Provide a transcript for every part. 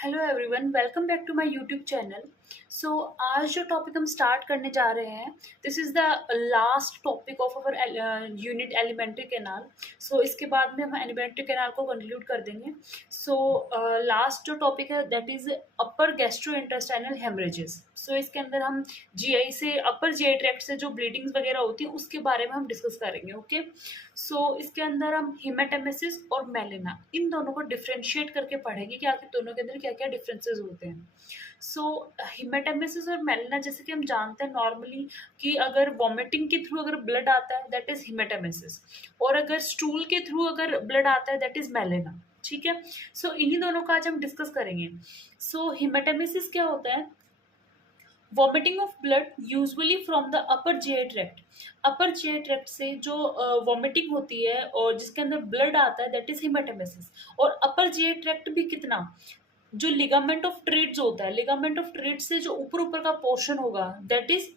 Hello everyone, welcome back to my YouTube channel. So आज जो topic हम start करने जा रहे हैं, this is the last topic of our unit alimentary canal. So इसके बाद में हम एलिमेंट्री कैनाल को कंक्लूड कर देंगे। सो लास्ट जो टॉपिक है that is upper gastrointestinal haemorrhages. So इसके अंदर हम जीआई से, अपर जीआई ट्रैक्ट से जो ब्लीडिंग्स वगैरह होती है उसके बारे में हम डिस्कस करेंगे। ओके, सो इसके अंदर हम हिमेटेमेसिस और मेलेना इन दोनों को डिफ्रेंशिएट करके पढ़ेंगे कि आखिर दोनों के अंदर क्या क्या डिफरेंसेस होते हैं। सो हिमेटेमेसिस और मेलेना, जैसे कि हम जानते हैं नॉर्मली कि अगर वॉमिटिंग के थ्रू अगर ब्लड आता है दैट इज हिमेटेमेसिस, और अगर स्टूल के थ्रू अगर ब्लड आता है दैट इज मेलेना। ठीक है, सो इन्हीं दोनों का आज हम डिस्कस करेंगे। सो हिमेटेमेसिस क्या होता है? Vomiting of blood usually from the upper GI tract. Upper GI tract से जो वॉमिटिंग होती है और जिसके अंदर ब्लड आता है दैट इज हिमेटेमेसिस। और अपर जीआई ट्रैक्ट भी कितना, जो लिगामेंट ऑफ ट्रेड्स होता है, लिगामेंट ऑफ ट्रेड्स से जो ऊपर ऊपर का पोर्शन होगा दैट इज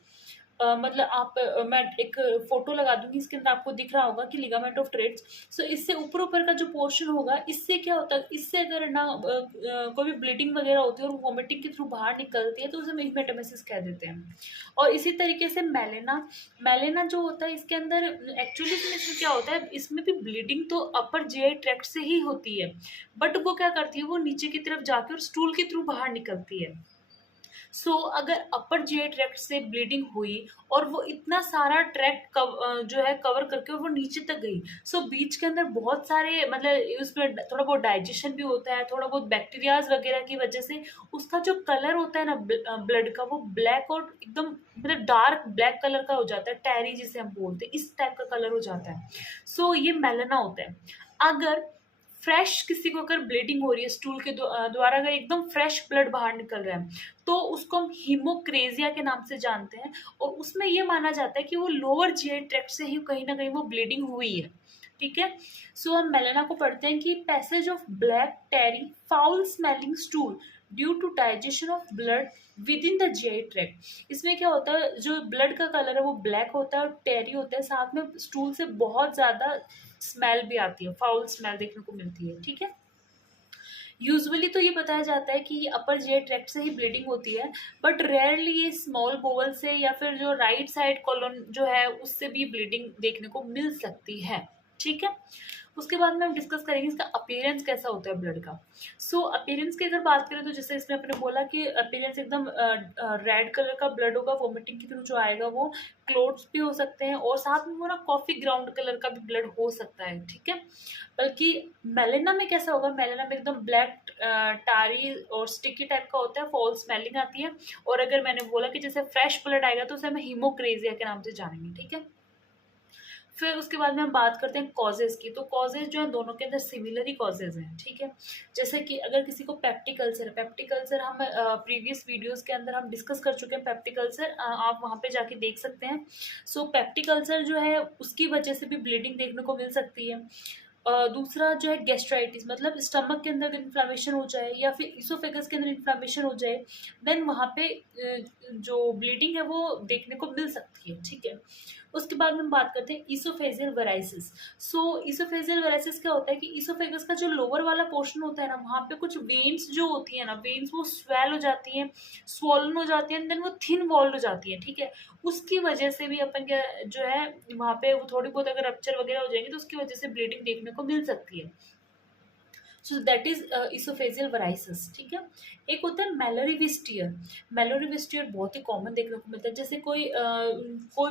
मतलब आप मैं एक फोटो लगा दूंगी, इसके अंदर आपको दिख रहा होगा कि लिगामेंट ऑफ ट्रेड्स। सो इससे ऊपर ऊपर का जो पोर्शन होगा, इससे क्या होता है, इससे अगर ना कोई भी ब्लीडिंग वगैरह होती है और वॉमिटिंग के थ्रू बाहर निकलती है तो उसे हिमेटेमेसिस कह देते हैं। और इसी तरीके से मेलेना, मेलेना जो होता है इसके अंदर एक्चुअली इसमें क्या होता है, इसमें भी ब्लीडिंग तो अपर जीआई ट्रैक्ट से ही होती है, बट वो क्या करती है, वो नीचे की तरफ जाकर स्टूल के थ्रू बाहर निकलती है। सो अगर अपर जीआई ट्रैक्ट से ब्लीडिंग हुई और वो इतना सारा ट्रैक्ट जो है कवर करके वो नीचे तक गई, सो बीच के अंदर बहुत सारे मतलब उसमें थोड़ा बहुत डाइजेशन भी होता है, थोड़ा बहुत बैक्टीरियाज वगैरह की वजह से उसका जो कलर होता है ना ब्लड का, वो ब्लैक और एकदम मतलब डार्क ब्लैक कलर का हो जाता है, टैरी जिसे हम बोलते हैं, इस टाइप का कलर हो जाता है। सो ये मेलाना होता है। अगर फ्रेश किसी को अगर ब्लीडिंग हो रही है स्टूल के द्वारा, अगर एकदम फ्रेश ब्लड बाहर निकल रहा है तो उसको हम हीमोक्रेजिया के नाम से जानते हैं। और उसमें ये माना जाता है कि वो लोअर जीआई ट्रैक्ट से ही कहीं ना कहीं वो ब्लीडिंग हुई है। ठीक है, सो हम मेलेना को पढ़ते हैं कि passage of black tarry foul smelling stool due to digestion of blood within the GI tract. इसमें क्या होता है, जो ब्लड का कलर है वो ब्लैक होता है और टेरी होता है, साथ में स्टूल से बहुत ज्यादा स्मेल भी आती है, फाउल स्मेल देखने को मिलती है। ठीक है, यूजुअली तो ये बताया जाता है कि अपर जीआई ट्रैक्ट से ही ब्लीडिंग होती है, बट रेयरली ये स्मॉल बोवल से या फिर जो राइट साइड कॉलोन जो है उससे भी ब्लीडिंग देखने को मिल सकती है। ठीक है, उसके बाद में हम डिस्कस करेंगे इसका अपीयरेंस कैसा होता है ब्लड का। सो अपीयरेंस की अगर बात करें तो जैसे इसमें अपने बोला कि अपीयरेंस एकदम रेड कलर का ब्लड होगा, वोमिटिंग के थ्रू जो आएगा वो क्लोट्स भी हो सकते हैं, और साथ में वो ना कॉफी ग्राउंड कलर का भी ब्लड हो सकता है। ठीक है, बल्कि मेलेना में कैसा होगा, मेलेना में एकदम ब्लैक टारी और स्टिकी टाइप का होता है, फॉल स्मेलिंग आती है। और अगर मैंने बोला कि जैसे फ्रेश ब्लड आएगा तो उसे हम हीमोक्रेजिया के नाम से जानेंगे। ठीक है, फिर उसके बाद में हम बात करते हैं कॉजेज की। तो कॉजेज जो है दोनों के अंदर सिमिलर कॉजेज हैं। ठीक है, जैसे कि अगर किसी को पेप्टिक अल्सर है, पेप्टिक अल्सर हम प्रीवियस वीडियोस के अंदर हम डिस्कस कर चुके हैं, पेप्टिक अल्सर आप वहाँ पे जाके देख सकते हैं। सो पेप्टिक अल्सर जो है उसकी वजह से भी ब्लीडिंग देखने को मिल सकती है। दूसरा जो है गैस्ट्राइटिस, मतलब स्टमक के अंदर इन्फ्लामेशन हो जाए या फिर इसोफेगस के अंदर इन्फ्लामेशन हो जाए, देन वहाँ पे जो ब्लीडिंग है वो देखने को मिल सकती है। ठीक है, उसके बाद में हम बात करते हैं इसोफेजियल वेराइसिस। सो इसोफेजियल वेराइसिस क्या होता है कि इसोफेगस का जो लोअर वाला पोर्शन होता है ना, वहाँ पे कुछ वेन्स जो होती है ना, वेन्स वो स्वेल हो जाती हैं, स्वॉलन हो जाती हैं, देन वो थिन वॉल्ड हो जाती है। ठीक है, उसकी वजह से भी अपन क्या जो है वहाँ पे वो थोड़ी बहुत अगर रप्चर वगैरह हो जाएंगे तो उसकी वजह से ब्लीडिंग देखने को मिल सकती है। So that is oesophageal varices. ठीक है, एक होता है मेलोरिविस्टियर। मेलोरिविस्टियर बहुत ही कॉमन देखने को मिलता है, जैसे कोई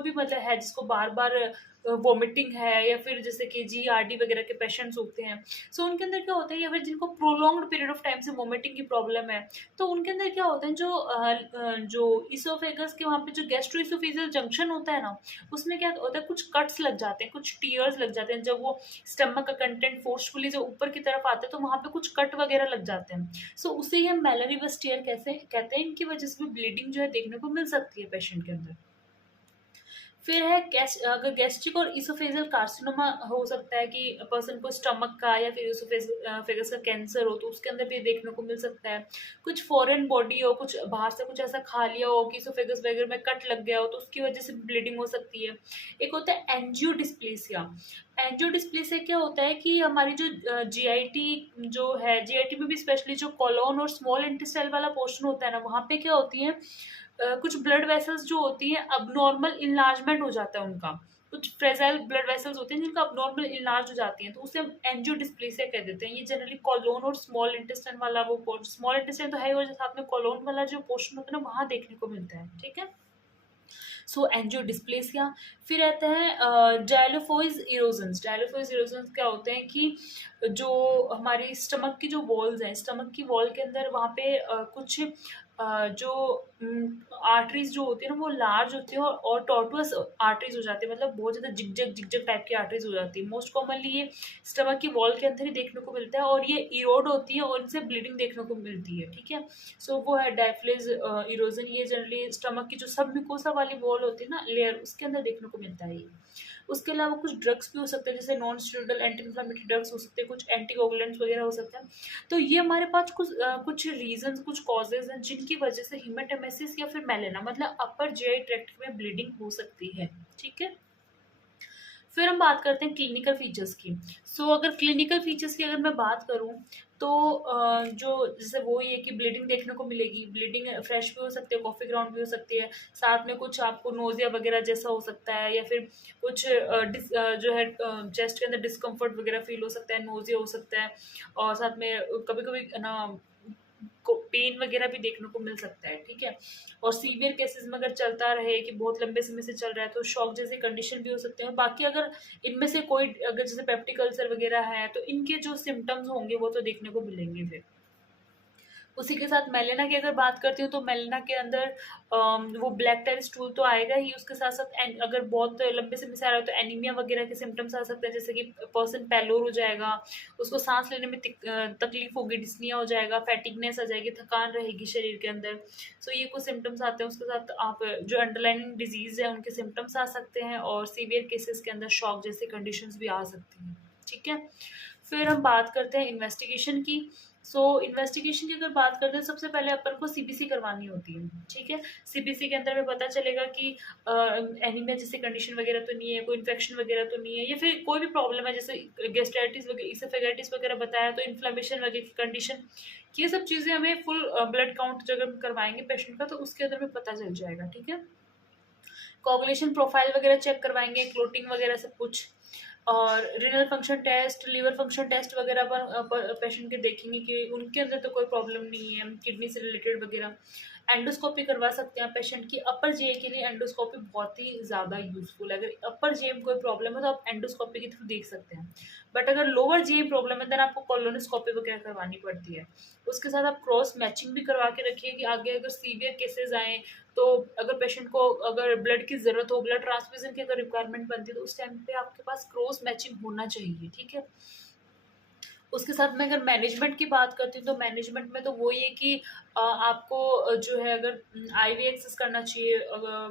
भी मतलब है जिसको बार बार वोमिटिंग है, या फिर जैसे कि जीआरडी वगैरह के पेशेंट्स होते हैं, सो उनके अंदर क्या होता है, या फिर जिनको प्रोलॉन्ग्ड पीरियड ऑफ टाइम से वोमिटिंग की प्रॉब्लम है, तो उनके अंदर क्या होता है, जो इसोफेगस के वहाँ पे जो गैस्ट्रोइसोफेजियल जंक्शन होता है ना, उसमें क्या होता है, कुछ कट्स लग जाते हैं, कुछ टीयर्स लग जाते हैं, जब वो स्टमक का कंटेंट फोर्सफुली जो ऊपर की तरफ आता है तो वहाँ पे कुछ कट वगैरह लग जाते हैं। सो उसे ही हम मेलोरिवस्टियर कैसे कहते हैं, इनकी वजह से भी ब्लीडिंग जो है देखने को मिल सकती है पेशेंट के अंदर। फिर है अगर गैस्ट्रिक और इसोफेजियल कार्सिनोमा हो सकता है कि पर्सन को स्टमक का या फिर इसोफेगस का कैंसर हो, तो उसके अंदर भी देखने को मिल सकता है। कुछ फॉरेन बॉडी हो, कुछ बाहर से कुछ ऐसा खा लिया हो कि इसोफेगस वगैरह में कट लग गया हो, तो उसकी वजह से ब्लीडिंग हो सकती है। एक होता है एंजियोडिस्प्लेसिया। एंजियोडिस्प्लेसिया क्या होता है कि हमारी जो जीआईटी जो है, जीआईटी में भी स्पेशली जो कॉलोन और स्मॉल इंटेस्टाइल वाला पोर्शन होता है ना, वहाँ पे क्या होती है, कुछ ब्लड वेसल्स जो होती हैं अबनॉर्मल इनलार्जमेंट हो जाता है उनका। कुछ फ्रेजाइल ब्लड वेसल्स होते हैं जिनका अबनॉर्मल इनलार्ज हो जाती हैं, तो उसे हम एंजियोडिस्प्लेसिया कह देते हैं। ये जनरली कॉलोन और स्मॉल इंटेस्टाइन वाला वो स्मॉल इंटेस्टाइन तो है ही, और साथ में कॉलोन वाला जो पोर्शन होता है ना, वहाँ देखने को मिलता है। ठीक है, सो एंजियोडिस्प्लेसिया। फिर रहते हैं डायलोफोइज इरोजन्स। डायलोफोइज इरोजन्स क्या होते हैं कि जो हमारी स्टमक की जो वॉल्स हैं, स्टमक की वॉल के अंदर वहाँ पे कुछ जो आर्टरीज जो होती है ना, वो लार्ज होती है और टॉर्टुअस आर्टरीज हो जाती है, मतलब बहुत ज़्यादा जिगजग जिगजग टाइप की आर्टरीज हो जाती है। मोस्ट कॉमनली ये स्टमक की वॉल के अंदर ही देखने को मिलता है, और ये इरोड होती है और इनसे ब्लीडिंग देखने को मिलती है। ठीक है, सो वो है डायफ्लेज इरोजन। ये जनरली स्टमक की जो सब म्यूकोसा वाली वॉल होती है ना, लेयर, उसके अंदर देखने को मिलता है ये। उसके अलावा कुछ ड्रग्स भी हो सकते हैं, जैसे non steroidal anti inflammatory drugs हो सकते हैं, कुछ एंटीकोगुलेंट्स वगैरह हो सकते हैं। तो ये हमारे पास कुछ रीजंस, कुछ कॉजेज हैं जिनकी वजह से हिमेटेमेसिस या फिर मेलेना, मतलब अपर जीआई ट्रैक्ट में ब्लीडिंग हो सकती है। ठीक है, फिर हम बात करते हैं क्लिनिकल फीचर्स की। अगर क्लिनिकल फीचर्स की अगर मैं बात करूँ, तो जो जैसे वो ये कि ब्लीडिंग देखने को मिलेगी, ब्लीडिंग फ्रेश भी हो सकती है, कॉफी ग्राउंड भी हो सकती है, साथ में कुछ आपको नोजिया वगैरह जैसा हो सकता है, या फिर कुछ जो है चेस्ट के अंदर डिस्कम्फर्ट वगैरह फील हो सकता है, नोजिया हो सकता है, और साथ में कभी कभी ना को पेन वगैरह भी देखने को मिल सकता है। ठीक है, और सीवियर केसेस में अगर चलता रहे कि बहुत लंबे समय से चल रहा है, तो शॉक जैसी कंडीशन भी हो सकते हैं। बाकी अगर इनमें से कोई, अगर जैसे पेप्टिक अल्सर वगैरह है, तो इनके जो सिम्टम्स होंगे वो तो देखने को मिलेंगे। फिर उसी के साथ मेलेना की अगर बात करती हूँ, तो मेलेना के अंदर वो ब्लैक टेल स्टूल तो आएगा ही, उसके साथ साथ अगर बहुत लंबे समय से आ रहा है तो एनीमिया वगैरह के सिम्टम्स आ सकते हैं, जैसे कि पर्सन पैलोर हो जाएगा, उसको सांस लेने में तकलीफ होगी, डिस्निया हो जाएगा, फैटिगनेस आ जाएगी, थकान रहेगी शरीर के अंदर। ये कुछ सिम्टम्स आते हैं। उसके साथ आप जो अंडरलाइनिंग डिजीज है उनके सिम्टम्स आ सकते हैं, और सीवियर केसेस के अंदर शॉक जैसी कंडीशंस भी आ सकती हैं। ठीक है, फिर हम बात करते हैं इन्वेस्टिगेशन की। इन्वेस्टिगेशन की अगर बात करते हैं, सबसे पहले अपन को सीबीसी करवानी होती है। ठीक है, सीबीसी के अंदर में पता चलेगा कि एनीमिया जैसी कंडीशन वगैरह तो नहीं है, कोई इन्फेक्शन वगैरह तो नहीं है, या फिर कोई भी प्रॉब्लम है, जैसे गैस्ट्राइटिस वगैरह, इसोफेगाइटिस वगैरह बताया, तो इन्फ्लेमेशन वगैरह की कंडीशन, ये सब चीज़ें हमें फुल ब्लड काउंट जब हम करवाएंगे पेशेंट का, तो उसके अंदर में पता चल जाएगा। ठीक है, कोगुलेशन प्रोफाइल वगैरह चेक करवाएंगे, क्लोटिंग वगैरह सब कुछ, और renal function test, liver function test वगैरह पर पेशेंट के देखेंगे कि उनके अंदर तो कोई प्रॉब्लम नहीं है किडनी से रिलेटेड वगैरह। एंडोस्कोपी करवा सकते हैं पेशेंट की। अपर जे के लिए एंडोस्कोपी बहुत ही ज़्यादा यूजफुल है। अगर अपर जे में कोई प्रॉब्लम है तो आप एंडोस्कोपी के थ्रू देख सकते हैं, बट अगर लोअर जे प्रॉब्लम है देन आपको कोलोनोस्कोपी वगैरह करवानी पड़ती है। उसके साथ आप क्रॉस मैचिंग भी करवा के रखिए कि आगे अगर सीवियर केसेस आए, तो अगर पेशेंट को अगर ब्लड की ज़रूरत हो, ब्लड ट्रांसफ्यूजन की अगर रिक्वायरमेंट बनती है, तो उस टाइम पे आपके पास क्रॉस मैचिंग होना चाहिए। ठीक है, उसके साथ मैं अगर मैनेजमेंट की बात करती हूँ, तो मैनेजमेंट में तो वो ये कि आपको जो है अगर आईवी एक्सेस करना चाहिए,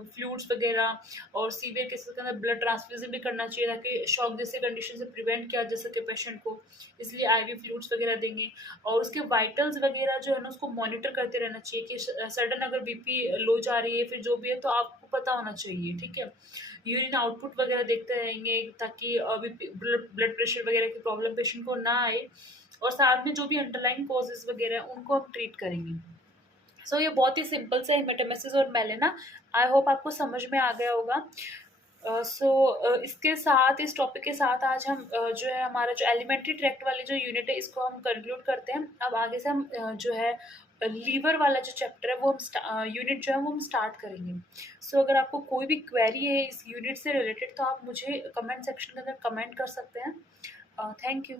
फ्लूइड्स वगैरह, और सीवियर केसेस के अंदर ब्लड ट्रांसफ्यूजन भी करना चाहिए, ताकि शॉक जैसे कंडीशन से प्रिवेंट किया जा सके पेशेंट को, इसलिए आईवी फ्लूइड्स वगैरह देंगे। और उसके वाइटल्स वगैरह जो है ना, उसको मॉनिटर करते रहना चाहिए कि सडन अगर बीपी लो जा रही है, फिर जो भी है, तो आपको पता होना चाहिए। ठीक है, यूरिन आउटपुट वगैरह देखते रहेंगे, ताकि अभी ब्लड प्रेशर वगैरह की प्रॉब्लम पेशेंट को ना आए, और साथ में जो भी अंडरलाइन कॉजेज वगैरह हैं उनको हम ट्रीट करेंगे। ये बहुत ही सिंपल सा हेमेटोमेसिस और मेलेना, आई होप आपको समझ में आ गया होगा। इसके साथ, इस टॉपिक के साथ आज हम जो है हमारा जो एलिमेंट्री ट्रैक्ट वाली जो यूनिट है, इसको हम कंक्लूड करते हैं। अब आगे से हम जो है लीवर वाला जो चैप्टर है वो हम यूनिट जो है वो हम स्टार्ट करेंगे। अगर आपको कोई भी क्वेरी है इस यूनिट से रिलेटेड, तो आप मुझे कमेंट सेक्शन के अंदर कमेंट कर सकते हैं। Thank you.